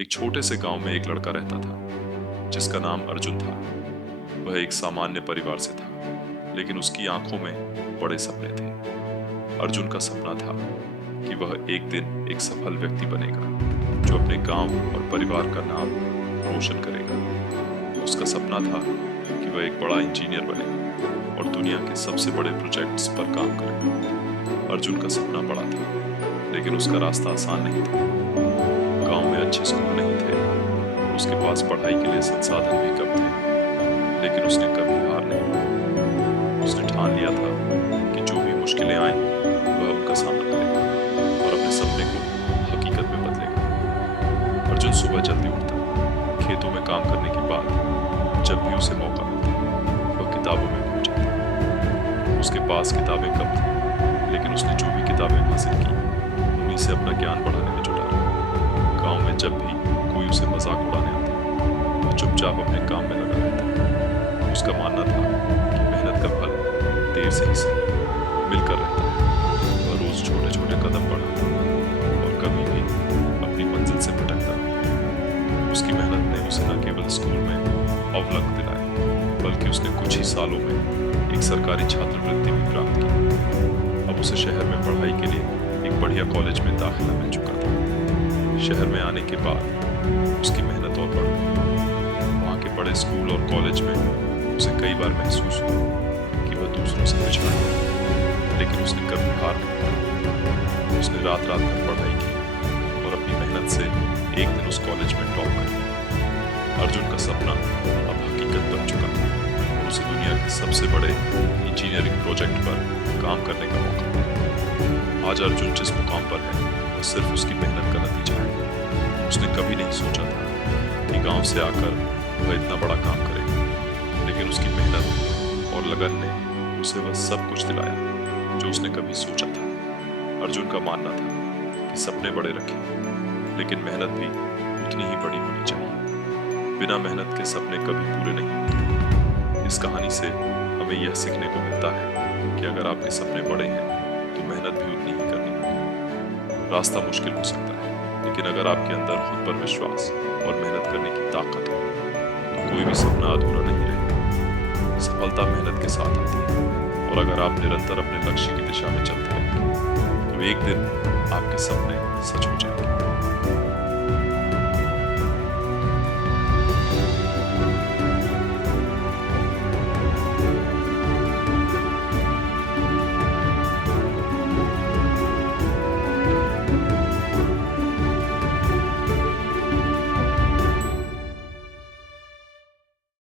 एक छोटे से गांव में एक लड़का रहता था जिसका नाम अर्जुन था। वह एक सामान्य परिवार से था, लेकिन उसकी आंखों में बड़े सपने थे। अर्जुन का सपना था कि वह एक दिन एक सफल व्यक्ति बनेगा जो अपने गांव और परिवार का नाम रोशन करेगा। उसका सपना था कि वह एक बड़ा इंजीनियर बने और दुनिया के सबसे बड़े प्रोजेक्ट्स पर काम करे। अर्जुन का सपना बड़ा था, लेकिन उसका रास्ता आसान नहीं था। गांव में अच्छे स्कूल नहीं थे और उसके पास पढ़ाई के लिए संसाधन भी कम थे, लेकिन उसने कभी हार नहीं मानी। उसने ठान लिया था कि जो भी मुश्किलें आए वह उनका सामना करेगा और अपने सपने को हकीकत में बदलेगा। अर्जुन सुबह जल्दी उठता, खेतों में काम करने के बाद जब भी उसे मौका मिलता वह किताबों में खो जाता। उसके पास किताबें कम थी, लेकिन उसने जो भी किताबें हासिल की उन्हीं से अपना ज्ञान बढ़ाने में जुटा रहा। गांव में जब भी कोई उसे मजाक उड़ाने आता वह चुपचाप अपने काम में लगा रहता। उसका मानना था कि मेहनत का फल देर से ही सही मिलकर रहता है। वह रोज छोटे छोटे कदम बढ़ाता और कभी भी अपनी मंजिल से भटकता नहीं। उसकी मेहनत ने उसे न केवल स्कूल में अव्वल अंक दिलाए, बल्कि उसने कुछ ही सालों में एक सरकारी छात्रवृत्ति भी प्राप्त की। अब उसे शहर में पढ़ाई के लिए एक बढ़िया कॉलेज में दाखिला मिल चुका था। शहर में आने के बाद उसकी मेहनत और बढ़ गई। वहाँ के बड़े स्कूल और कॉलेज में उसे कई बार महसूस हुआ कि वह दूसरों से पिछड़ा है, लेकिन उसने कभी हार नहीं मानी। उसने रात रात भर पढ़ाई की और अपनी मेहनत से एक दिन उस कॉलेज में टॉप कर लिया। अर्जुन का सपना अब हकीकत बन चुका था और उसे दुनिया के सबसे बड़े इंजीनियरिंग प्रोजेक्ट पर काम करने का मौका मिला। आज अर्जुन जिस मुकाम पर है वह सिर्फ उसकी मेहनत का नतीजा है। उसने कभी नहीं सोचा था कि गांव से आकर वह इतना बड़ा काम करेगा, लेकिन उसकी मेहनत और लगन ने उसे वह सब कुछ दिलाया जो उसने कभी सोचा था। अर्जुन का मानना था कि सपने बड़े रखें, लेकिन मेहनत भी उतनी ही बड़ी होनी चाहिए। बिना मेहनत के सपने कभी पूरे नहीं होते। इस कहानी से हमें यह सीखने को मिलता है कि अगर आपके सपने बड़े हैं तो मेहनत भी उतनी ही करनी होगी। रास्ता मुश्किल हो सकता है, लेकिन अगर आपके अंदर खुद पर विश्वास और मेहनत करने की ताकत हो तो कोई भी सपना अधूरा नहीं रहेगा। सफलता मेहनत के साथ आती है, और अगर आप निरंतर अपने लक्ष्य की दिशा में चलते रहेंगे तो एक दिन आपके सपने सच हो जाएंगे।